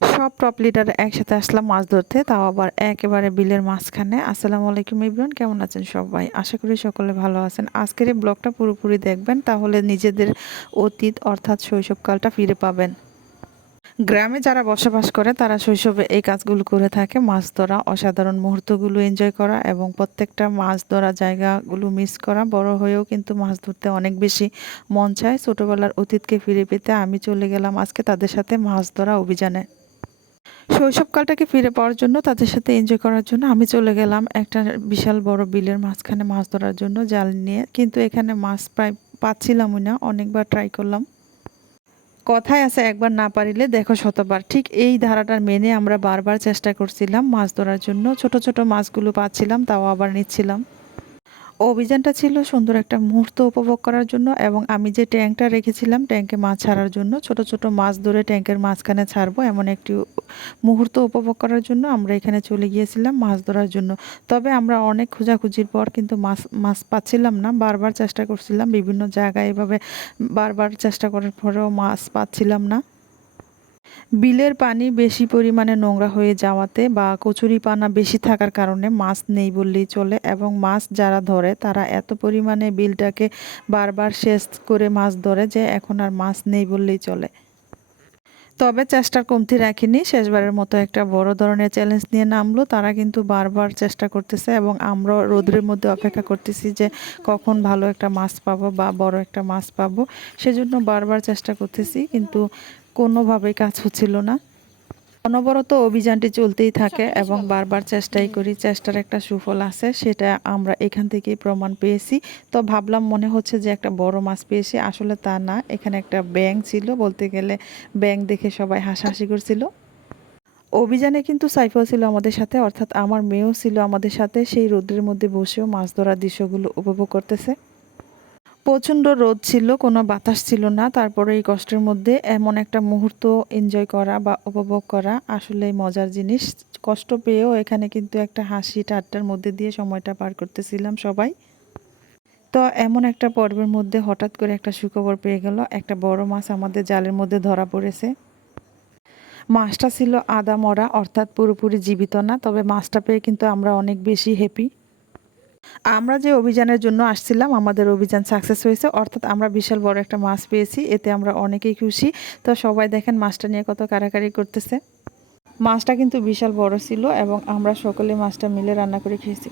সব top leader একসাথে আসলাম মাছ ধরতে, তাও আবার একেবারে বিলের মাঝখানে। আসসালামু আলাইকুম এভরিওয়ান, কেমন আছেন সবাই? আশা করি সকলে ভালো আছেন। আজকের এই ব্লগটা পুরোপুরি দেখবেন, তাহলে নিজেদের অতীত অর্থাৎ শৈশবকালটা ফিরে পাবেন। গ্রামে যারা বসবাস করে তারা শৈশবে এই কাজগুলো করে থাকে, মাছ ধরা, অসাধারণ মুহূর্তগুলো এনজয় করা এবং প্রত্যেকটা মাছ ধরা জায়গাগুলো মিস করা। বড় হয়েও কিন্তু মাছ ধরতে অনেক বেশি মন চায়। ছোটোবেলার অতীতকে ফিরে পেতে আমি চলে গেলাম আজকে তাদের সাথে মাছ ধরা অভিযানে। শৈশবকালটাকে ফিরে পাওয়ার জন্য, তাদের সাথে এনজয় করার জন্য আমি চলে গেলাম একটা বিশাল বড় বিলের মাঝখানে মাছ ধরার জন্য জাল নিয়ে। কিন্তু এখানে মাছ প্রায় পাচ্ছিলামই না, অনেকবার ট্রাই করলাম। কথায় আছে একবার না পারিলে দেখো শতবার। ঠিক এই ধারাটার মেনে আমরা বারবার চেষ্টা করছিলাম মাছ ধরার জন্য। ছোট ছোট মাছগুলো পাচ্ছিলাম, তাও আবার নিচ্ছিলাম। অভিযানটা ছিল সুন্দর একটা মুহূর্ত উপভোগ করার জন্য, এবং আমি যে ট্যাঙ্কটা রেখেছিলাম ট্যাঙ্কে মাছ ছাড়ার জন্য, ছোট ছোট মাছ ধরে ট্যাঙ্কের মাঝখানে ছাড়বো এমন একটি মুহূর্ত উপভোগ করার জন্য আমরা এখানে চলে গিয়েছিলাম মাছ ধরার জন্য। তবে আমরা অনেক খোঁজাখুঁজির পর কিন্তু মাছ মাছ পাচ্ছিলাম না। বারবার চেষ্টা করছিলাম বিভিন্ন জায়গায়, এভাবে বারবার চেষ্টা করার পরেও মাছ পাচ্ছিলাম না। বিলের পানি বেশি পরিমাণে নোংরা হয়ে যাওয়াতে বা কচুরিপানা বেশি থাকার কারণে মাছ নেই বললেই চলে, এবং মাছ যারা ধরে তারা এত পরিমাণে বিলটাকে বারবার সেচ করে মাছ ধরে যে এখন আর মাছ নেই বললেই চলে। তবে চেষ্টার কমতি রাখিনি, শেষবারের মতো একটা বড় ধরনের চ্যালেঞ্জ নিয়ে নামলো। তারা কিন্তু বারবার চেষ্টা করতেছে এবং আমরা রোদের মধ্যে অপেক্ষা করতেছি যে কখন ভালো একটা মাছ পাবো বা বড় একটা মাছ পাবো। সেজন্য বারবার চেষ্টা করতেছি, কিন্তু কোনোভাবেই কাজ হচ্ছিল না। অনবরত অভিযানটি চলতেই থাকে এবং বারবার চেষ্টাই করি, চেষ্টার একটা সুফল আছে, সেটা আমরা এখান থেকেই প্রমাণ পেয়েছি। তো ভাবলাম মনে হচ্ছে যে একটা বড় মাছ পেয়েছি, আসলে তা না, এখানে একটা ব্যাঙ ছিল। বলতে গেলে ব্যাঙ দেখে সবাই হাসাহাসি করছিল। অভিযানে কিন্তু সাইফও ছিল আমাদের সাথে, অর্থাৎ আমার মেয়েও ছিল আমাদের সাথে। সেই রোদের মধ্যে বসেও মাছ ধরার দৃশ্যগুলো উপভোগ করতেছে। প্রচণ্ড রোদ ছিল, কোনো বাতাস ছিল না। তারপরে এই কষ্টের মধ্যে এমন একটা মুহূর্ত এনজয় করা বা উপভোগ করা আসলেই মজার জিনিস। কষ্ট পেয়েও এখানে কিন্তু একটা হাসি ঠাট্টার মধ্যে দিয়ে সময়টা পার করতেছিলাম সবাই। তো এমন একটা পর্বের মধ্যে হঠাৎ করে একটা সুখবর পেয়ে গেল, একটা বড় মাছ আমাদের জালের মধ্যে ধরা পড়েছে। মাছটা ছিল আধা মরা, অর্থাৎ পুরোপুরি জীবিত না। তবে মাছটা পেয়ে কিন্তু আমরা অনেক বেশি হ্যাপি। আমরা যে অভিযানের জন্য আসছিলাম আমাদের অভিযান সাকসেস হয়েছে, অর্থাৎ আমরা বিশাল বড় একটা মাছ পেয়েছি, এতে আমরা অনেকেই খুশি। তো সবাই দেখেন মাছটা নিয়ে কত কাড়াকাড়ি করতেছে। মাছটা কিন্তু বিশাল বড় ছিল এবং আমরা সকলে মাছটা মিলে রান্না করে খেয়েছি।